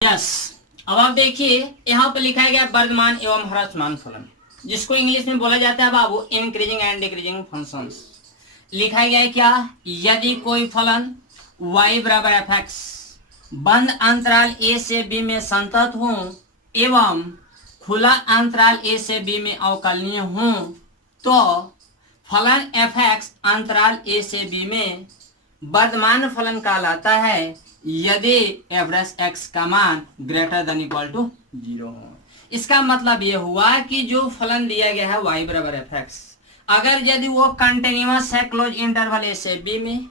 Yes. अब आप देखिए यहाँ पर लिखा गया वर्धमान एवं ह्रासमान फलन, जिसको इंग्लिश में बोला जाता है बाबू इंक्रीजिंग एंड डिक्रीजिंग फंक्शंस। लिखा गया है क्या, यदि कोई फलन y बराबर एफ एक्स बंद अंतराल a से b में संतत हो एवं खुला अंतराल a से b में अवकलनीय हो तो फलन एफ एक्स अंतराल a से b में वर्धमान फलन कहलाता है यदि एफ डैश एक्स का मान ग्रेटर देन इक्वल टू 0 हो। इसका मतलब यह हुआ कि जो फलन दिया गया है y बराबर एफ एक्स, अगर यदि वो कंटिन्यूअस है क्लोज इंटरवल ए से बी में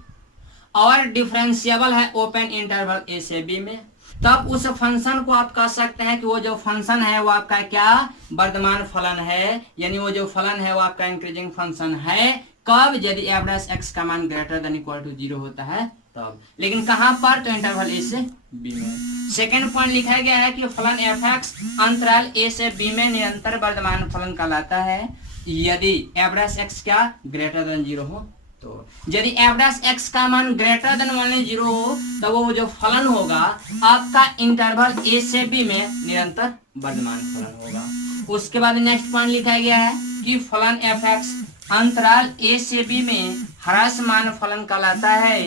और डिफरेंशिएबल है ओपन इंटरवल ए से बी में, तब उस फंक्शन को आप कह सकते हैं कि वो जो फंक्शन है वो आपका क्या वर्धमान फलन है, यानी वो जो फलन है वो आपका इंक्रीजिंग फंक्शन है। कब? यदि एफ डैश एक्स का मान ग्रेटर देन इक्वल टू 0 होता है तब। लेकिन कहां पर? तो इंटरवल ए से बी में। सेकेंड पॉइंट लिखा गया है कि फलन एफ एक्स अंतराल ए से बी में निरंतर वर्धमान फलन कहलाता है यदि एफ डैश एक्स क्या ग्रेटर देन 0 हो। तो यदि एफ डैश एक्स का मान ग्रेटर देन 0 हो तो वो जो फलन होगा आपका इंटरवल ए से बी में निरंतर वर्धमान फलन होगा। उसके बाद नेक्स्ट पॉइंट लिखा गया है कि फलन एफ एक्स अंतराल ए से बी में ह्रासमान फलन कहलाता है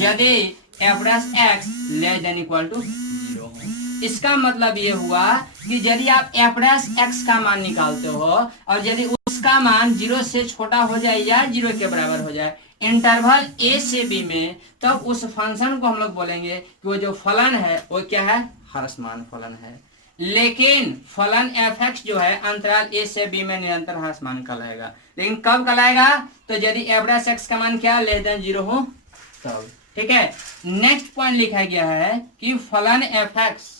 यदि F dash X less than equal to 0 हो। इसका मतलब ये हुआ कि यदि आप एफ डैश एक्स का मान निकालते हो और यदि उसका मान 0 से छोटा हो जाए या 0 के बराबर हो जाए इंटरवल ए से बी में, तब उस फंक्शन को हम लोग बोलेंगे कि वो जो फलन है वो क्या है, ह्रासमान फलन है। लेकिन फलन एफ एक्स जो है अंतराल ए से बी में निरंतर ह्रासमान कहलाएगा। लेकिन कब कहलाएगा? तो यदि एफ डैश एक्स का मान क्या लेस देन 0 हो तब। ठीक है। नेक्स्ट पॉइंट लिखा गया है कि फलन एफ एक्स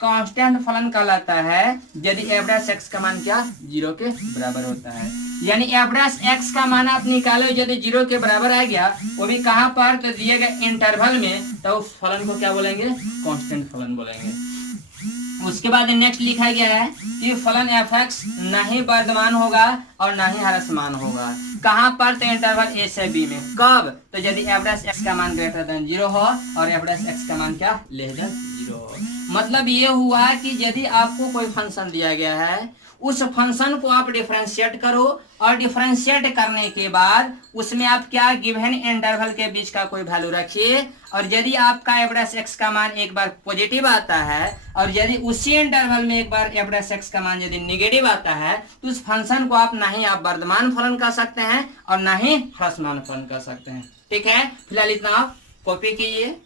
कांस्टेंट फलन कहलाता है यदि एफ डैश एक्स का मान क्या 0 के बराबर होता है। यानी एफ डैश एक्स का मान आप निकालो यदि 0 के बराबर आ गया, वो भी कहां पर? तो दिए गए इंटरवल में, तो उस फलन को क्या बोलेंगे? कांस्टेंट फलन बोलेंगे। उसके बाद नेक्स्ट लिखा गया है कि फलन एफ एक्स न ही वर्धमान होगा और न ही ह्रासमान होगा। कहां पर? तो इंटरवल ए से बी में। कब? तो यदि एफ डैश एक्स का मान ग्रेटर देन 0 हो और एफ डैश एक्स का मान क्या लेस देन 0 हो। मतलब ये हुआ कि यदि आपको कोई फंक्शन दिया गया है, उस फंक्शन को आप डिफरेंशिएट करो और डिफरेंशिएट करने के बाद उसमें आप क्या गिवन इंटरवल के बीच का कोई वैल्यू रखिए, और यदि आपका एफ डैश एक्स का मान एक बार पॉजिटिव आता है और यदि उसी इंटरवल में एक बार एफ डैश एक्स का मान यदि नेगेटिव आता है, तो उस फंक्शन को आप ना ही आप वर्धमान फलन कह सकते हैं और ना ही ह्रासमान फलन कह सकते हैं। ठीक है, फिलहाल इतना आप कॉपी कीजिए।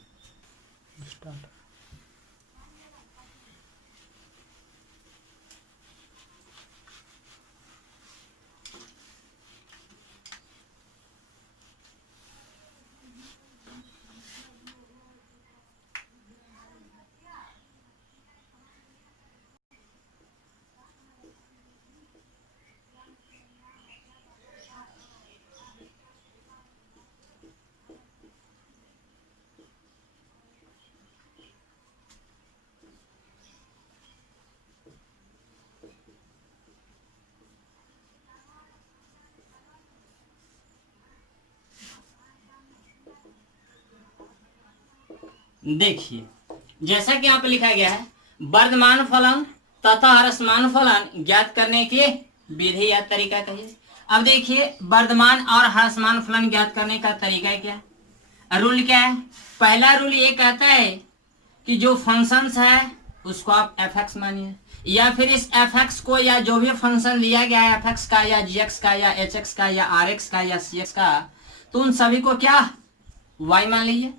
देखिए जैसा कि यहाँ पे लिखा गया है वर्धमान फलन तथा ह्रासमान फलन ज्ञात करने की विधि या तरीका कहिए। अब देखिए वर्धमान और ह्रासमान फलन ज्ञात करने का तरीका क्या है, रूल क्या है? पहला रूल ये कहता है कि जो फंक्शंस है उसको आप एफ एक्स मानिए, या फिर इस एफ एक्स को या जो भी फंक्शन लिया गया है एफ एक्स का या जी एक्स का या एच एक्स का या आर एक्स का या सी एक्स का, तो उन सभी को क्या वाई मान लीजिए।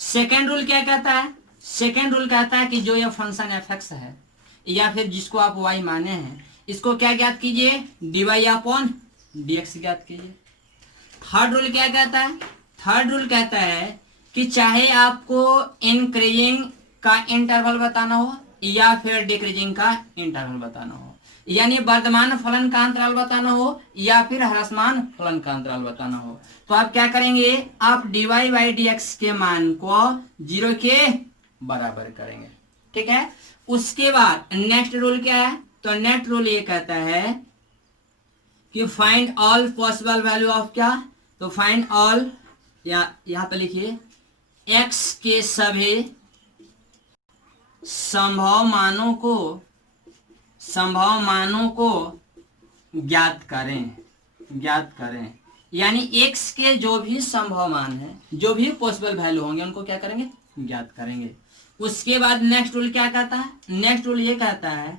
सेकेंड रूल क्या कहता है? सेकेंड रूल कहता है कि जो ये फंक्शन एफ एक्स है या फिर जिसको आप वाई माने हैं, इसको क्या ज्ञात कीजिए? D Y upon D X ज्ञात कीजिए। थर्ड रूल क्या कहता है? थर्ड रूल कहता है कि चाहे आपको इंक्रीजिंग का इंटरवल बताना हो या फिर डिक्रीजिंग का इंटरवल बताना हो, यानी वर्धमान फलन का अंतराल बताना हो या फिर ह्रासमान फलन का अंतराल बताना हो, तो आप क्या करेंगे? आप dy बाई डी एक्स के मान को 0 के बराबर करेंगे। ठीक है। उसके बाद नेक्स्ट रूल क्या है? तो नेक्स्ट रूल ये कहता है कि find all possible value of क्या? तो फाइंड ऑल, या यहाँ पे लिखिए x के सभी संभव मानों को ज्ञात करें यानी x के जो भी संभव मान है, जो भी पॉसिबल वैल्यू होंगे उनको क्या करेंगे, ज्ञात करेंगे। उसके बाद नेक्स्ट रूल क्या कहता है, नेक्स्ट रूल ये कहता है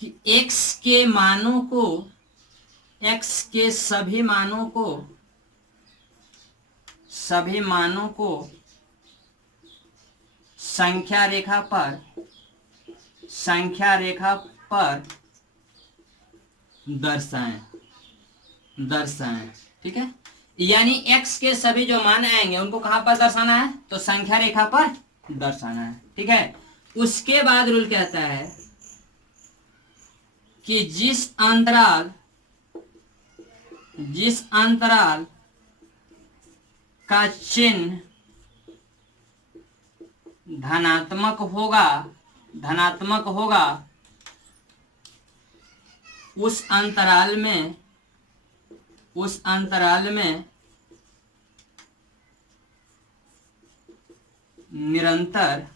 कि x के मानों को, x के सभी मानों को संख्या रेखा पर दर्शाएं। ठीक है, यानी x के सभी जो मान आएंगे उनको कहां पर दर्शाना है, तो संख्या रेखा पर दर्शाना है। ठीक है, उसके बाद रूल कहता है कि जिस अंतराल का चिन्ह धनात्मक होगा उस अंतराल में निरंतर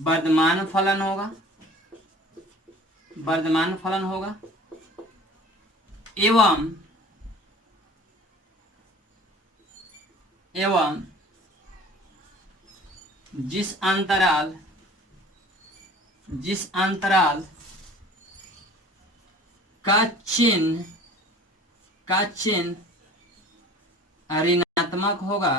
वर्धमान फलन होगा एवं जिस अंतराल का चिन्ह ऋणात्मक होगा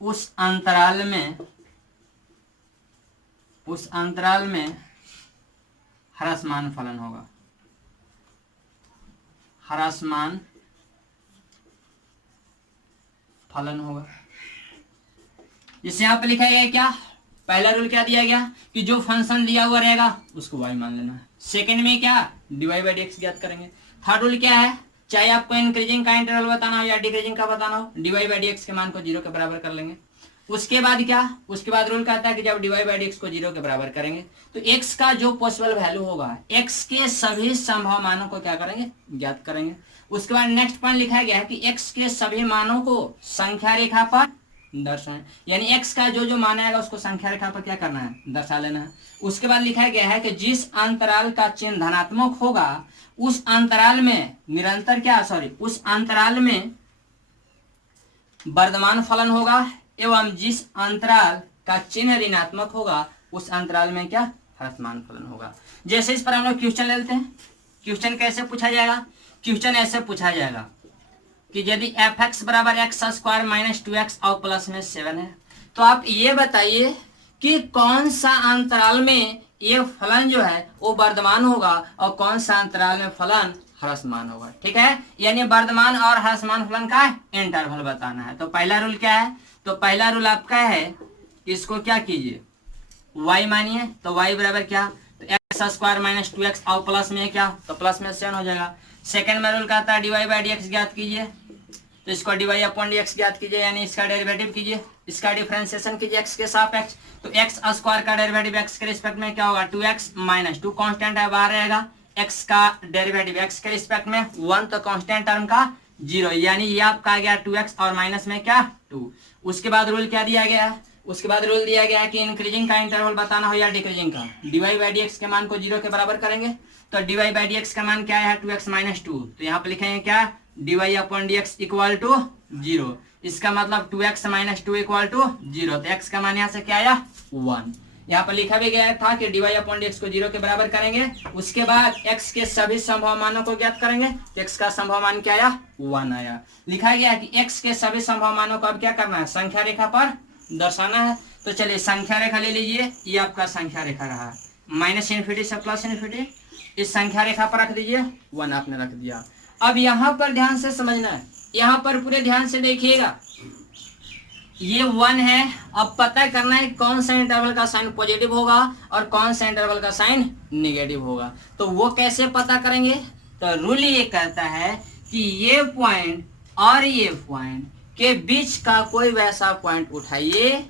उस अंतराल में ह्रासमान फलन होगा। जिसे यहाँ पे लिखा गया है क्या, पहला रूल क्या दिया गया कि जो फंक्शन दिया हुआ रहेगा उसको y मान लेना है। सेकंड में क्या, dy/dx ज्ञात करेंगे। थर्ड रूल क्या है, चाहे आपको इंक्रीजिंग का इंटरवल बताना हो या डिक्रीजिंग का बताना हो, dy/dx के मान को 0 के बराबर कर लेंगे। उसके बाद क्या, उसके बाद रूल कहता है कि जब dy/dx को 0 के बराबर करेंगे तो x का जो पॉसिबल वैल्यू होगा, x के सभी संभव मानों को क्या करेंगे, ज्ञात करेंगे। उसके बाद नेक्स्ट पॉइंट लिखा गया है कि x के सभी मानों को संख्या रेखा पर दर्शाएं, यानी x का जो जो मान आएगा उसको संख्या रेखा पर क्या करना है, दर्शा लेना है। उसके बाद लिखा गया है कि जिस अंतराल का चिन्ह धनात्मक होगा उस अंतराल में निरंतर उस अंतराल में वर्धमान फलन होगा एवं जिस अंतराल का चिन्ह ऋणात्मक होगा उस अंतराल में क्या, ह्रासमान फलन होगा। जैसे इस पर हम लोग क्वेश्चन ले लेते हैं। क्वेश्चन कैसे पूछा जाएगा, क्वेश्चन ऐसे पूछा जाएगा कि यदि fx बराबर x² - 2x और प्लस में 7 है तो आप ये बताइए कि कौन सा अंतराल में ये फलन जो है वो वर्धमान होगा और कौन सा अंतराल में फलन ह्रासमान होगा। ठीक है, यानी वर्धमान और ह्रासमान फलन का इंटरवल बताना है। तो पहला रूल क्या है, तो पहला रूल आपका है कि इसको क्या कीजिए, y मानिए, तो y बराबर क्या, तो x² - 2x और प्लस में क्या, तो प्लस में 7 हो जाएगा। सेकंड में रूल कहता है dy/dx ज्ञात कीजिए, तो इसको dy/dx ज्ञात कीजिए, यानी इसका डेरिवेटिव कीजिए, इसका डिफरेंशिएशन कीजिए x के सापेक्ष। तो x² का डेरिवेटिव x के रिस्पेक्ट में क्या होगा, 2x - 2 कांस्टेंट है बाहर रहेगा, x का डेरिवेटिव x के रिस्पेक्ट में 1 तो कांस्टेंट टर्म का 0, यानी ये आपका आ गया 2x और माइनस में क्या 2। उसके बाद रूल क्या दिया गया, उसके बाद रूल दिया गया कि इंक्रीजिंग का इंटरवल बताना हो या डिक्रीजिंग का, dy/dx के मान को 0 के बराबर करेंगे। तो dy/dx का मान क्या है, 2x - 2, तो यहाँ पे लिखेंगे क्या, dy/dx इक्वल टू 0। इसका मतलब 2x - 2 इक्वल टू 0, तो x का मान यहाँ से क्या आया 1। यहाँ पर लिखा भी गया था कि dy/dx को 0 के बराबर करेंगे। उसके बाद x के सभी संभव मानों को ज्ञात करेंगे, तो x का संभव मान क्या आया 1 आया। लिखा गया कि x के सभी संभव मानों को अब क्या करना है, संख्या रेखा पर दर्शाना है। तो चलिए संख्या रेखा ले लीजिए, ये आपका संख्या रेखा रहा है, -∞ से +∞। इस संख्या रेखा पर रख दीजिए, 1 आपने रख दिया। अब यहाँ पर ध्यान से समझना है, यहाँ पर पूरे ध्यान से देखिएगा, ये 1 है। अब पता करना है कौन सा इंटरवल का साइन पॉजिटिव होगा और कौन सा इंटरवल का साइन नेगेटिव होगा। तो वो कैसे पता करेंगे, तो रूल ये कहता है कि ये पॉइंट और ये पॉइंट के बीच का कोई वैसा पॉइंट उठाइए,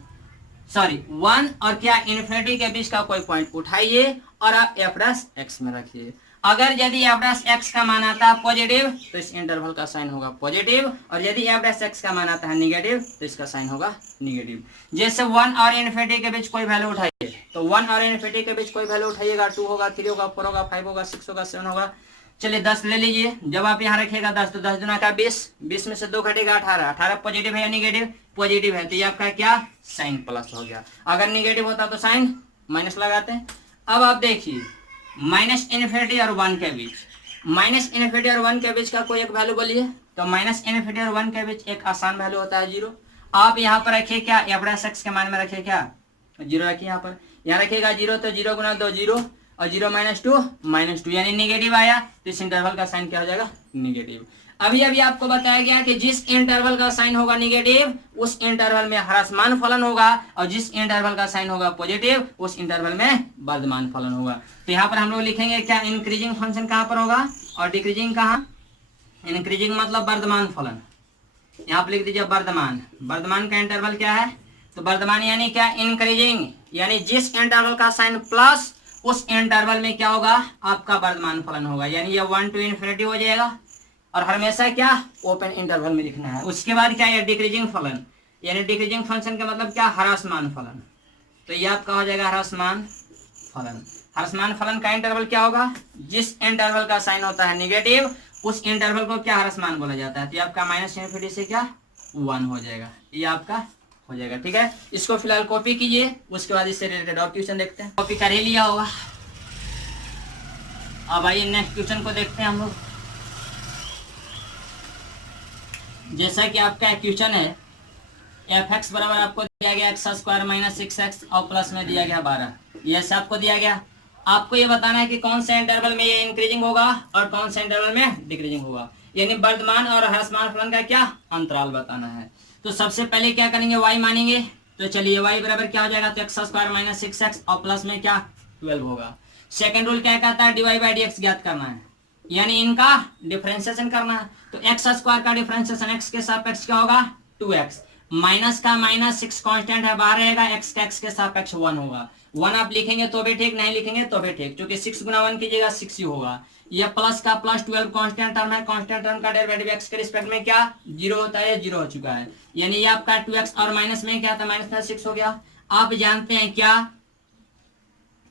1 और क्या इन्फिनिटी के बीच का कोई पॉइंट उठाइए और आप f' x में रखिए। अगर यदि एफ डैश एक्स का मान आता है पॉजिटिव तो इस इंटरवल का साइन होगा पॉजिटिव, और यदि एफ डैश एक्स का मान आता है निगेटिव तो इसका साइन होगा निगेटिव। जैसे 1 और इन्फिनिटी के बीच कोई वैल्यू उठाइए, तो 1 और इन्फिनिटी के बीच कोई वैल्यू उठाइएगा, 2 होगा, 3 होगा, 4 होगा, 5 होगा, 6 होगा, 7 होगा। चलिए 10 ले लीजिए। जब आप यहाँ रखिएगा 10 तो 10 दुना का 20, 20 में से 2 घटेगा 18, 18 पॉजिटिव है या निगेटिव? पॉजिटिव है, तो ये आपका क्या साइन प्लस हो गया। अगर निगेटिव होता तो साइन माइनस लगाते हैं। अब आप देखिए माइनस इन्फिनिटी और 1 के बीच, माइनस इन्फिनिटी और 1 के बीच का कोई एक वैल्यू बोलिए। तो माइनस इन्फिनिटी और 1 के बीच एक आसान वैल्यू होता है 0। आप यहाँ पर रखिए क्या, एफ डैश एक्स के मान में रखिए क्या 0 रखिए। यहाँ पर यहाँ रखिएगा 0, तो 0 गुना 2 0 और 0 माइनस 2 यानी निगेटिव आया, तो इस इंटरवल का साइन क्या हो जाएगा निगेटिव। अभी आपको बताया गया कि जिस इंटरवल का साइन होगा निगेटिव उस इंटरवल में ह्रासमान फलन होगा, और जिस इंटरवल का साइन होगा पॉजिटिव उस इंटरवल में वर्धमान फलन होगा। तो यहाँ पर हम लोग लिखेंगे क्या, इंक्रीजिंग फंक्शन कहाँ पर होगा और डिक्रीजिंग कहाँ। इंक्रीजिंग मतलब वर्धमान फलन, यहाँ पर लिख दीजिए वर्धमान। वर्धमान का इंटरवल क्या है, तो वर्धमान यानी क्या इंक्रीजिंग, यानी जिस इंटरवल का साइन प्लस उस इंटरवल में क्या होगा आपका वर्धमान फलन होगा, यानी ये 1 to इन्फिनिटी हो जाएगा, और हमेशा क्या ओपन इंटरवल में लिखना है। उसके बाद क्या है डिक्रीजिंग फलन, यानी डिक्रीजिंग फंक्शन का मतलब क्या ह्रासमान फलन, तो ये आपका हो जाएगा ह्रासमान फलन। ह्रासमान फलन का इंटरवल क्या होगा, जिस इंटरवल का साइन होता है निगेटिव उस इंटरवल को क्या ह्रासमान बोला जाता है, तो ये आपका माइनस इन्फिनिटी से क्या 1 हो जाएगा, ये आपका हो जाएगा। ठीक है, इसको फिलहाल कॉपी कीजिए, उसके बाद इससे रिलेटेड और क्वेश्चन देखते हैं। कॉपी कर ही लिया होगा। अब आइए नेक्स्ट क्वेश्चन को देखते हैं हम लोग। जैसा कि आपका क्वेश्चन है एफ एक्स बराबर आपको दिया गया एक्स स्क्वायर माइनस 6x और प्लस में दिया गया 12, ये सब आपको दिया गया। आपको ये बताना है कि कौन से इंटरवल में ये इंक्रीजिंग होगा और कौन से इंटरवल में डिक्रीजिंग होगा, यानी वर्धमान और ह्रासमान फलन का क्या अंतराल बताना है। तो सबसे पहले क्या करेंगे, y मानेंगे। तो चलिए y बराबर क्या हो जाएगा, तो एक्स स्क्वायर माइनस 6x और प्लस में क्या 12 होगा। सेकंड रूल क्या कहता है, dy बाई dx ज्ञात करना है, यानी इनका डिफरेंशिएशन करना है। तो एक्स स्क्वायर का डिफरेंशिएशन एक्स के सापेक्ष क्या होगा 2x, माइनस का माइनस 6 कांस्टेंट है बाहर रहेगा, एक्स का एक्स के सापेक्ष 1 होगा। 1 आप लिखेंगे तो भी ठीक, नहीं लिखेंगे तो भी ठीक, क्योंकि 6 गुना 1 कीजिएगा 6 ही होगा। ये प्लस का प्लस 12 कांस्टेंट टर्म है, कांस्टेंट टर्म का डेरिवेटिव एक्स के रिस्पेक्ट में क्या 0 होता है, 0 हो चुका है, यानी ये आपका 2x और माइनस में क्या था माइनस में 6 हो गया। आप जानते हैं क्या,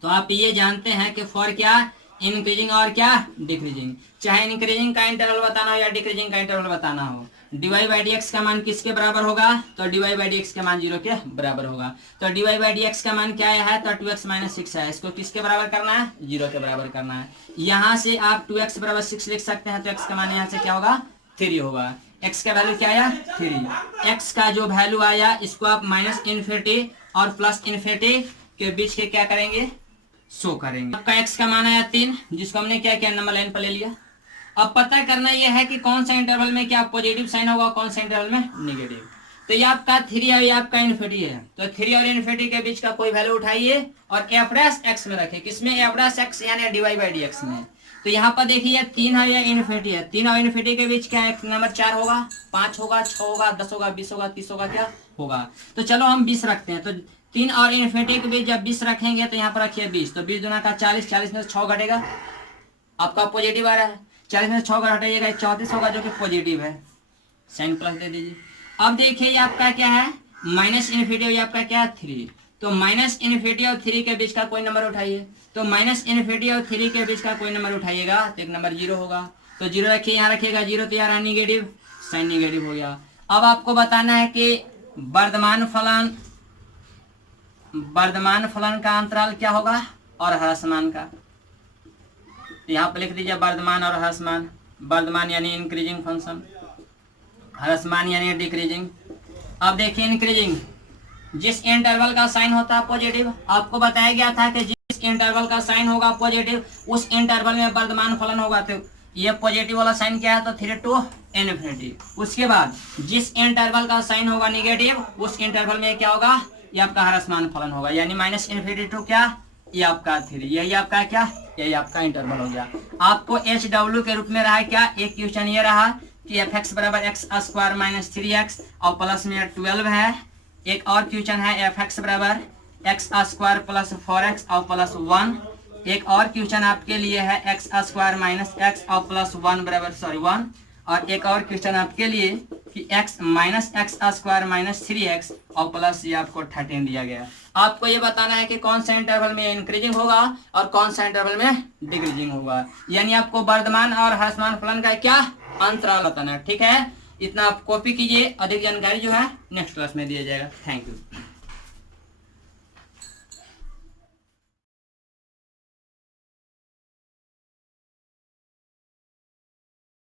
तो आप ये जानते हैं कि फॉर क्या इंक्रीजिंग और क्या डिक्रीजिंग, चाहे इंक्रीजिंग का इंटरवल बताना हो या डिक्रीजिंग का इंटरवल बताना हो, dy बाई dx का मान किसके बराबर होगा, तो dy बाई dx का मान 0 के बराबर होगा। तो dy बाई dx का मान क्या है, तो 2x माइनस 6 है, इसको किसके बराबर करना है 0 के बराबर करना है। यहाँ से आप 2x बराबर 6 लिख सकते हैं, तो x का मान यहाँ से क्या होगा 3 होगा। x का वैल्यू क्या आया 3, x का जो वैल्यू आया इसको आप माइनस इन्फिनिटी और प्लस इन्फिनिटी के बीच के क्या करेंगे शो करेंगे। आपका x का मान आया 3, जिसको हमने क्या किया नंबर लाइन पर ले लिया। अब पता करना यह है कि कौन सा इंटरवल में क्या पॉजिटिव साइन होगा, कौन सा इंटरवल में निगेटिव। तो ये आपका 3 और ये आपका इन्फिनिटी है, तो 3 और इन्फिनिटी के बीच का कोई वैल्यू उठाइए और एफ डैश एक्स में रखें, किसमें एफ डैश एक्स यानी dy बाई dx में। तो यहाँ पर देखिए 3 है या इन्फिनिटी है, 3 और इन्फिनिटी के बीच क्या एक नंबर 4 होगा, 5 होगा, 6 होगा, 10 होगा, 20 होगा, 30 होगा, क्या होगा। तो चलो हम 20 रखते हैं। तो 3 और इन्फिनिटी के बीच जब 20 रखेंगे तो यहाँ पर रखिए 20, तो 20 दुना का 40, 40 में से 6 घटेगा, आपका पॉजिटिव आ रहा है, 40 में से 6 घटाइएगा 34 होगा जो कि पॉजिटिव है, साइन प्लस दे दीजिए। अब देखिए ये आपका क्या है माइनस इन्फिनिटी, ये आपका क्या है 3, तो माइनस इन्फिनिटी और 3 के बीच का कोई नंबर उठाइए। तो माइनस इन्फिनिटी और 3 के बीच का कोई नंबर उठाइएगा तो एक नंबर 0 होगा, तो 0 रखिए, यहाँ रखिएगा 0, तो यहाँ निगेटिव, साइन निगेटिव हो गया। अब आपको बताना है कि वर्धमान फलन का अंतराल क्या होगा और ह्रासमान का। यहाँ पर लिख दीजिए वर्धमान और ह्रासमान। वर्धमान यानी इंक्रीजिंग फंक्शन, ह्रासमान यानी डिक्रीजिंग। अब देखिए इंक्रीजिंग, जिस इंटरवल का साइन होता है पॉजिटिव, आपको बताया गया था कि जिस इंटरवल का साइन होगा पॉजिटिव उस इंटरवल में वर्धमान फलन होगा। तो ये पॉजिटिव वाला साइन क्या है, तो 3 to इन्फिनिटी। उसके बाद जिस इंटरवल का साइन होगा निगेटिव उस इंटरवल में क्या होगा, ये आपका ह्रासमान फलन होगा, यानी माइनस इन्फिनिटी टू क्या ये आपका 3, यही आपका क्या यही आपका इंटरवल हो गया। आपको एच डब्ल्यू के रूप में रहा क्या, एक क्वेश्चन ये रहा कि एफ एक्स बराबर एक्स स्क्वायर माइनस 3x और प्लस में 12 है। एक और क्वेश्चन है एफ एक्स बराबर एक्स स्क्वायर प्लस 4x और प्लस 1, एक और क्वेश्चन आपके लिए है एक्स स्क्वायर माइनस एक्स और प्लस 1 बराबर 1, और एक और क्वेश्चन आपके लिए कि x minus x square minus 3x और प्लस ये आपको 13 दिया गया। आपको ये बताना है कि कौन सा इंटरवल में इंक्रीजिंग होगा और कौन सा इंटरवल में डिक्रीजिंग होगा, यानी आपको वर्धमान और ह्रासमान फलन का क्या अंतराल बताना है। ठीक है, इतना आप कॉपी कीजिए, अधिक जानकारी जो है नेक्स्ट क्लास में दिया जाएगा। Thank you.